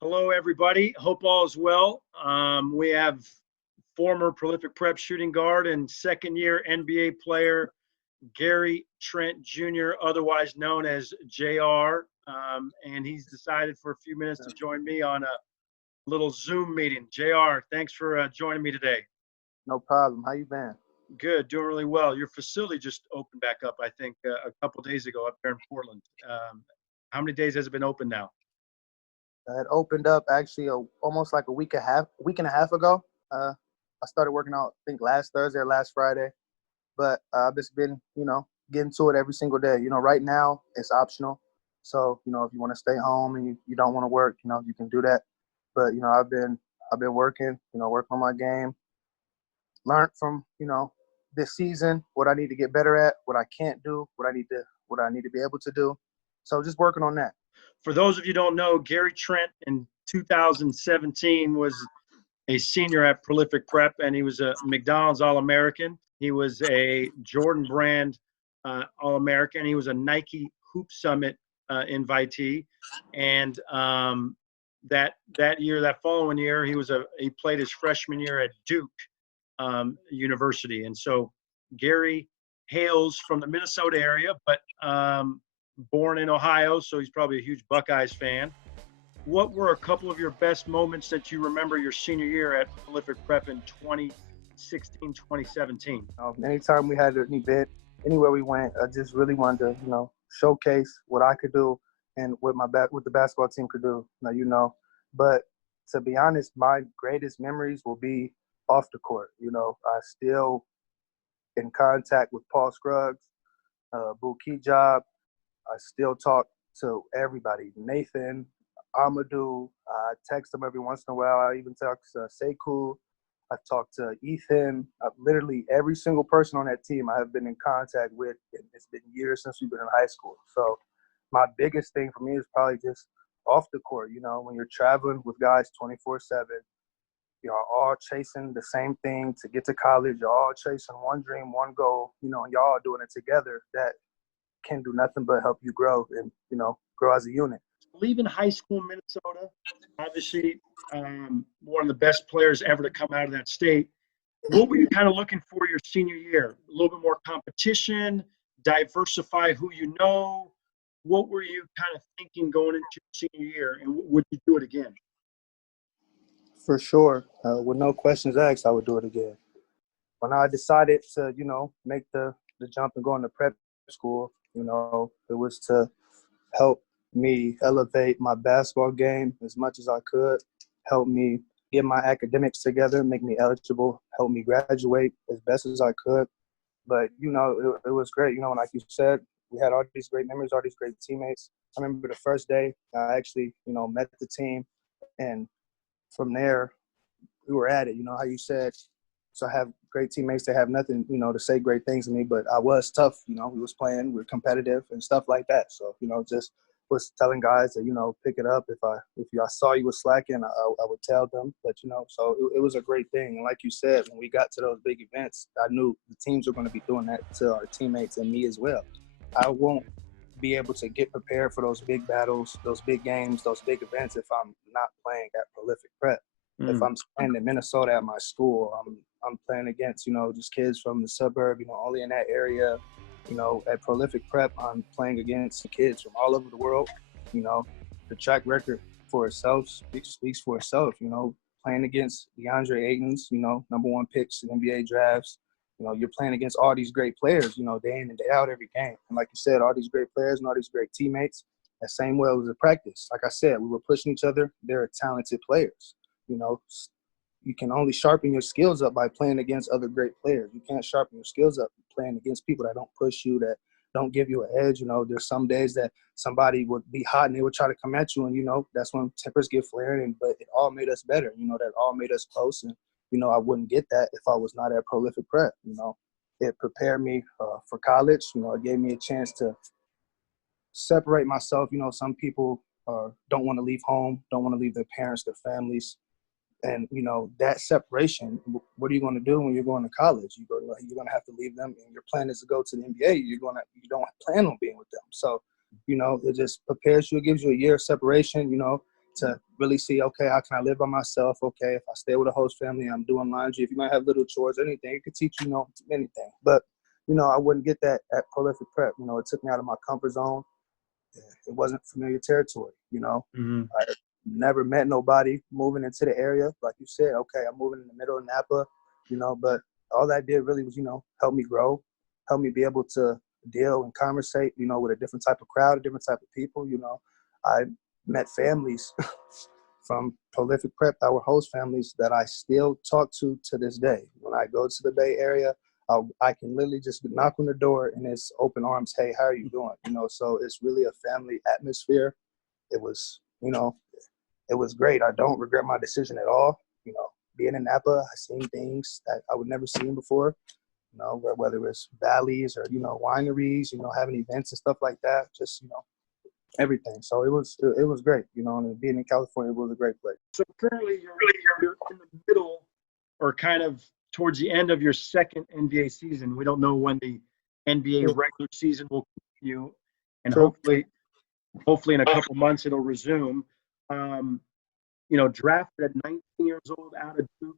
Hello, everybody. Hope all is well. We have former prolific prep shooting guard and second year NBA player Gary Trent Jr., otherwise known as JR. And he's decided for a few minutes to join me on a little Zoom meeting. JR, thanks for joining me today. No problem. How you been? Good, doing really well. Your facility just opened back up, I think, a couple days ago up there in Portland. How many days has it been open now? It opened up actually almost like week and a half ago. I started working out, I think last Thursday or last Friday, but I've just been, getting to it every single day. Right now it's optional. So, if you want to stay home and you don't want to work, you can do that. But, I've been working, working on my game, learned from, this season, what I need to get better at, what I can't do, what I need to be able to do. So just working on that. For those of you who don't know, Gary Trent in 2017 was a senior at Prolific Prep, and he was a McDonald's All-American. He was a Jordan Brand All-American. He was a Nike Hoop Summit invitee, and that following year, he played his freshman year at Duke University, and so Gary hails from the Minnesota area, but born in Ohio, so he's probably a huge Buckeyes fan. What were a couple of your best moments that you remember your senior year at Prolific Prep in 2016, 2017? Anytime we had an event, anywhere we went, I just really wanted to, showcase what I could do and what the basketball team could do. But to be honest, my greatest memories will be off the court. I still in contact with Paul Scruggs, Boo Job. I still talk to everybody. Nathan, Amadou, I text them every once in a while. I even talk to Sekou. I've talked to Ethan. Literally every single person on that team I have been in contact with. It's been years since we've been in high school. So my biggest thing for me is probably just off the court. When you're traveling with guys 24/7, you're all chasing the same thing to get to college. You're all chasing one dream, one goal, and y'all all doing it together. That can do nothing but help you grow and, grow as a unit. Leaving high school in Minnesota, obviously one of the best players ever to come out of that state. What were you kind of looking for your senior year? A little bit more competition, diversify who you know. What were you kind of thinking going into your senior year, and would you do it again? For sure. With no questions asked, I would do it again. When I decided to, make the jump and go into prep school, it was to help me elevate my basketball game as much as I could, help me get my academics together, make me eligible, help me graduate as best as I could. But, it was great. Like you said, we had all these great memories, all these great teammates. I remember the first day I actually, met the team. And from there, we were at it. How you said, so I have great teammates that have nothing, to say great things to me, but I was tough. We was playing, we are competitive and stuff like that. So, just was telling guys that, pick it up. If I saw you was slacking, I would tell them. But, so it was a great thing. And like you said, when we got to those big events, I knew the teams were going to be doing that to our teammates and me as well. I won't be able to get prepared for those big battles, those big games, those big events if I'm not playing at Prolific Prep. If I'm playing in Minnesota at my school, I'm playing against, just kids from the suburb, only in that area. At Prolific Prep, I'm playing against kids from all over the world. The track record for itself speaks for itself, playing against DeAndre Ayton's, number one picks in NBA drafts. You're playing against all these great players, day in and day out every game. And like you said, all these great players and all these great teammates, that same way it was a practice. Like I said, we were pushing each other. They're talented players. You can only sharpen your skills up by playing against other great players. You can't sharpen your skills up playing against people that don't push you, that don't give you an edge. There's some days that somebody would be hot and they would try to come at you, and that's when tempers get flaring. But it all made us better. That all made us close, and I wouldn't get that if I was not at Prolific Prep. It prepared me for college. It gave me a chance to separate myself. Some people don't want to leave home, don't want to leave their parents, their families. And, that separation, what are you going to do when you're going to college? You're going to have to leave them, and your plan is to go to the NBA. You don't plan on being with them. So, it just prepares you. It gives you a year of separation, to really see, okay, how can I live by myself? Okay, if I stay with a host family, I'm doing laundry. If you might have little chores, anything, it could teach you, anything. But, I wouldn't get that at Prolific Prep. It took me out of my comfort zone. It wasn't familiar territory. Hmm. I never met nobody moving into the area. Like you said, okay, I'm moving in the middle of Napa, but all that did really was, help me grow, help me be able to deal and conversate, with a different type of crowd, a different type of people. I met families from Prolific Prep, our host families, that I still talk to this day. When I go to the Bay Area, I can literally just knock on the door and it's open arms. Hey, how are you doing? So it's really a family atmosphere. It was, it was great. I don't regret my decision at all. Being in Napa, I seen things that I would never seen before. Whether it's valleys or wineries, having events and stuff like that. Just everything. So it was great. And being in California was a great place. So currently you're in the middle or kind of towards the end of your second NBA season. We don't know when the NBA True. regular season will continue, and True. hopefully in a couple months it'll resume. Um, drafted at 19 years old out of Duke,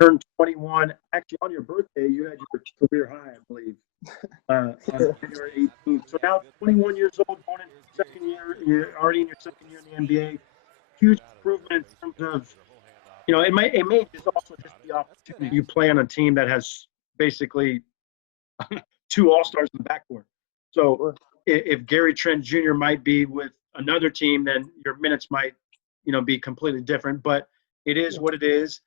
turned 21. Actually, on your birthday, you had your career high, I believe, on January 18th. So now 21 years old, going into your second year. You're already in your second year in the NBA. Huge improvement in terms of, it may just also just be opportunity. You play on a team that has basically two all-stars in the backcourt. So if Gary Trent Jr. might be with another team, then your minutes might, be completely different. But it is what it is.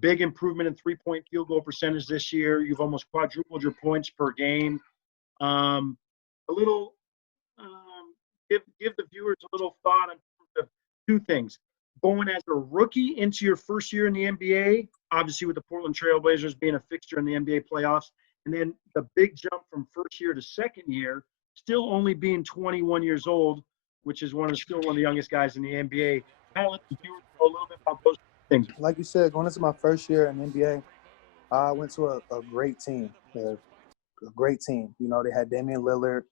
Big improvement in three-point field goal percentage this year. You've almost quadrupled your points per game. A little, give the viewers a little thought on two things. Going as a rookie into your first year in the NBA, obviously with the Portland Trailblazers being a fixture in the NBA playoffs, and then the big jump from first year to second year, still only being 21 years old, which is still one of the youngest guys in the NBA. Kind of let the viewers know a little bit about those things. Like you said, going into my first year in NBA, I went to a great team. A great team. They had Damian Lillard,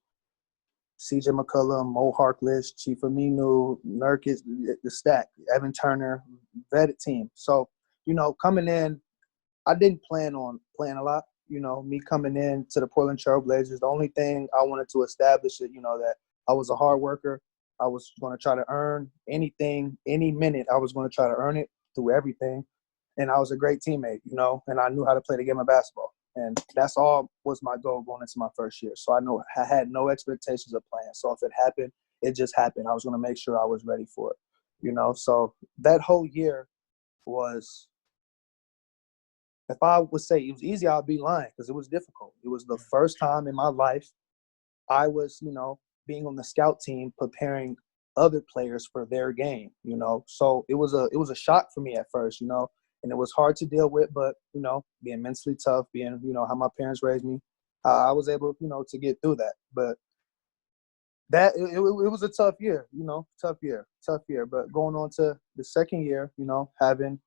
CJ McCollum, Mo Harkless, Chief Aminu, Nurkic, the stack, Evan Turner, vetted team. So, coming in, I didn't plan on playing a lot. Me coming in to the Portland Trail Blazers, the only thing I wanted to establish is, that I was a hard worker. I was going to try to earn anything, any minute. I was going to try to earn it through everything. And I was a great teammate, and I knew how to play the game of basketball. And that's all was my goal going into my first year. So I had no expectations of playing. So if it happened, it just happened. I was going to make sure I was ready for it, So that whole year was, if I would say it was easy, I'd be lying because it was difficult. It was the first time in my life I was, being on the scout team preparing other players for their game, So it was a shock for me at first, and it was hard to deal with, but, being mentally tough, being, how my parents raised me, I was able, to get through that. But that it was a tough year, tough year. But going on to the second year, having,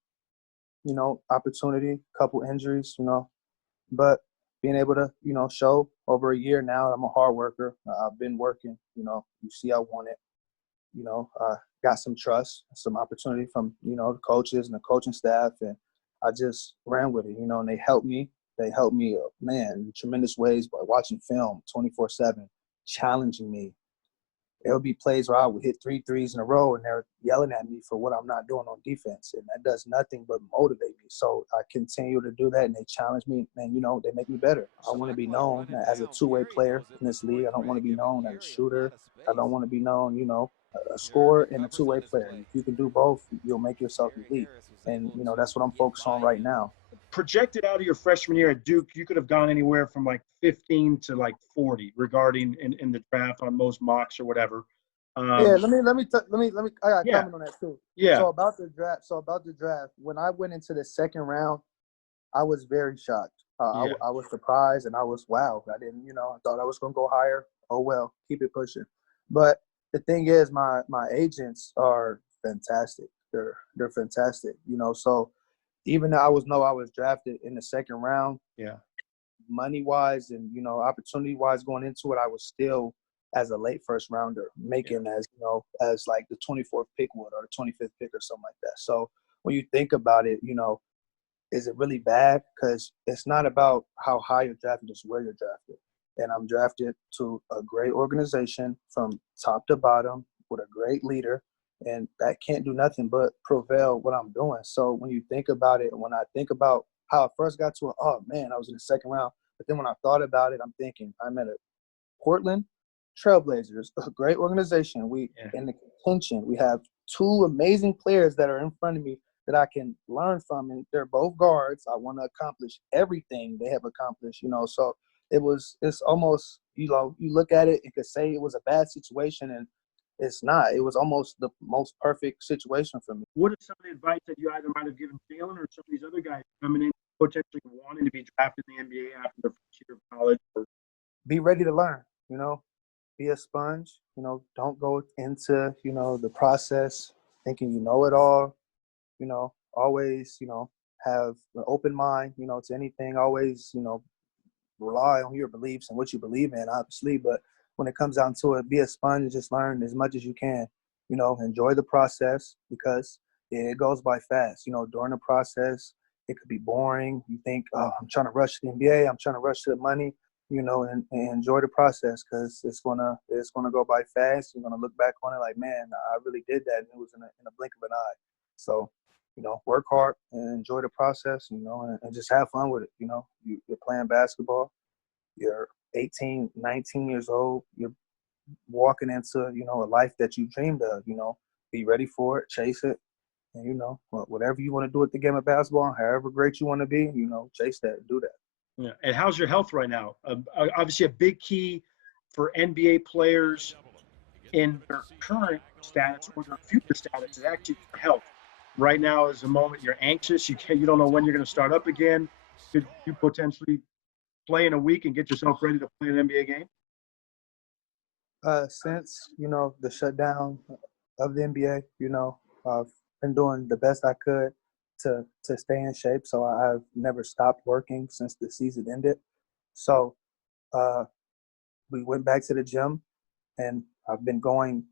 opportunity, couple injuries, but being able to, show over a year now I'm a hard worker. I've been working, you see I want it. Got some trust, some opportunity from, the coaches and the coaching staff, and I just ran with it, and they helped me. They helped me, man, in tremendous ways by watching film 24/7, challenging me. There would be plays where I would hit 3 threes in a row, and they're yelling at me for what I'm not doing on defense, and that does nothing but motivate me. So I continue to do that, and they challenge me, and, they make me better. I want to be known as a two-way player in this league. I don't want to be known as a shooter. I don't want to be known, a scorer and a two-way player. If you can do both, you'll make yourself elite. And, that's what I'm focused on right now. Projected out of your freshman year at Duke, you could have gone anywhere from like 15 to like 40 regarding in the draft on most mocks or whatever. Yeah, let me. I got a Yeah. comment on that too. Yeah. So about the draft. When I went into the second round, I was very shocked. I was surprised, and I was wow. I didn't, I thought I was gonna go higher. Oh well, keep it pushing. But the thing is, my agents are fantastic. They're fantastic. So even though I was drafted in the second round, Yeah. money wise and opportunity wise going into it, I was still as a late first rounder, making as, you know, as like the 24th pick would or the 25th pick or something like that. So when you think about it, you know, is it really bad? Because it's not about how high you're drafted, it's where you're drafted. And I'm drafted to a great organization from top to bottom with a great leader, and that can't do nothing but prevail what I'm doing. So when you think about it, when I think about how I first got to it, oh man, I was in the second round. But then when I thought about it, I'm thinking I'm at a Portland Trailblazers, a great organization. We in the contention. We have two amazing players that are in front of me that I can learn from, and they're both guards. I want to accomplish everything they have accomplished, you know. So it's almost, you know, you look at it and could say it was a bad situation, and it's not. It was almost the most perfect situation for me. What is some of the advice that you either might have given Jalen or some of these other guys coming in potentially wanting to be drafted in the NBA after their first year of college? Be ready to learn, you know. Be a sponge, you know. Don't go into, you know, the process thinking you know it all. You know, always, you know, have an open mind, you know, to anything. Always, you know, rely on your beliefs and what you believe in, obviously. But when it comes down to it, be a sponge and just learn as much as you can. You know, enjoy the process because it goes by fast. You know, during the process, it could be boring. You think, oh, I'm trying to rush to the NBA. I'm trying to rush to the money. You know, and enjoy the process because it's gonna go by fast. You're gonna look back on it like, man, I really did that, and it was in a blink of an eye. So, you know, work hard and enjoy the process, you know, and just have fun with it. You know, you're playing basketball, you're 18, 19 years old, you're walking into, you know, a life that you dreamed of, you know, be ready for it, chase it. And, you know, whatever you want to do with the game of basketball, however great you want to be, you know, chase that and do that. Yeah. And how's your health right now? Obviously, a big key for NBA players in their current status or their future status is actually their health. Right now is a moment you're anxious. You don't know when you're going to start up again. Could you potentially play in a week and get yourself ready to play an NBA game? Since, you know, the shutdown of the NBA, you know, I've been doing the best I could to stay in shape. So I've never stopped working since the season ended. So uh, we went back to the gym, and I've been going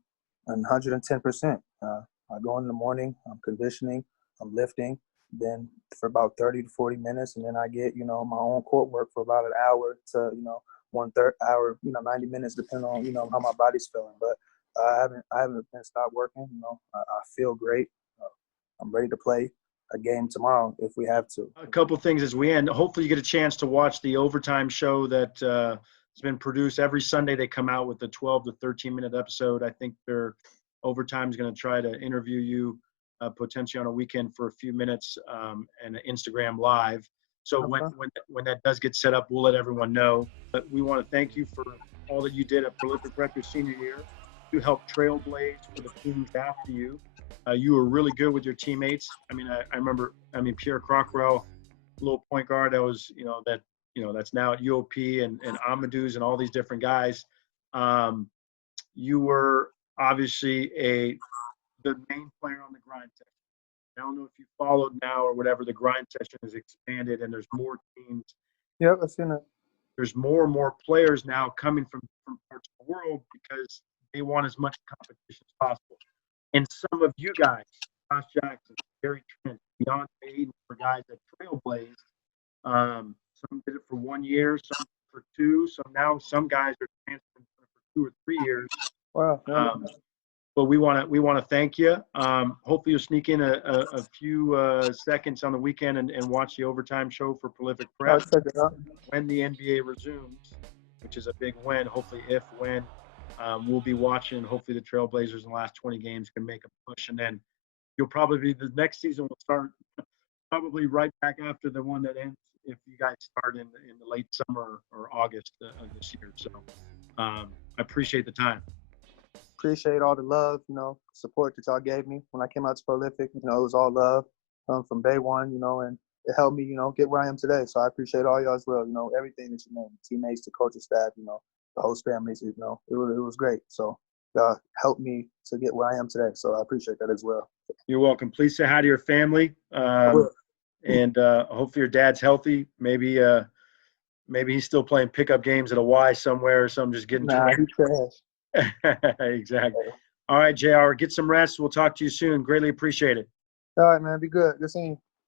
110%. I go in the morning, I'm conditioning, I'm lifting, then for about 30 to 40 minutes, and then I get, you know, my own court work for about an hour to, you know, 1/3 hour, you know, 90 minutes, depending on, you know, how my body's feeling. But I haven't been stopped working. You know, I feel great. I'm ready to play a game tomorrow if we have to. A couple things as we end. Hopefully, you get a chance to watch the overtime show that has been produced every Sunday. They come out with a 12 to 13-minute episode. I think their overtime is going to try to interview you potentially on a weekend for a few minutes and Instagram live. So when that does get set up, we'll let everyone know. But we want to thank you for all that you did at Prolific Prep your senior year. You helped trailblaze for the teams after you. You were really good with your teammates. I mean, I remember. I mean, Pierre Crockrell, little point guard that was, that's now at UOP and Amadeus and all these different guys. You were obviously the main player on the grind session. I don't know if you followed now or whatever. The grind session has expanded and there's more teams. Yep, I've seen it. There's more and more players now coming from parts of the world because they want as much competition as possible. And some of you guys, Josh Jackson, Gary Trent, Deontay Hayden, for guys that trailblazed. Some did it for 1 year, some for two. So now some guys are transferring for 2 or 3 years. Wow. But we want to thank you. Hopefully you'll sneak in a few seconds on the weekend and watch the overtime show for Prolific Prep. I'll check it out. When the NBA resumes, which is a big win. Hopefully, when we'll be watching. Hopefully, the Trailblazers in the last 20 games can make a push, and then you'll probably be the next season will start probably right back after the one that ends. If you guys start in the late summer or August of this year, so I appreciate the time. Appreciate all the love, you know, support that y'all gave me when I came out to Prolific. You know, it was all love from day one, you know, and it helped me, you know, get where I am today. So I appreciate all y'all as well. You know, everything that you named, teammates, the coaching staff, you know, the host families, you know, it was great. So y'all helped me to get where I am today. So I appreciate that as well. You're welcome. Please say hi to your family. And hopefully your dad's healthy. Maybe he's still playing pickup games at a Y somewhere or something, just getting Nah, he trash. Exactly. All right, JR, get some rest. We'll talk to you soon. Greatly appreciate it. All right, man. Be good. Good seeing you.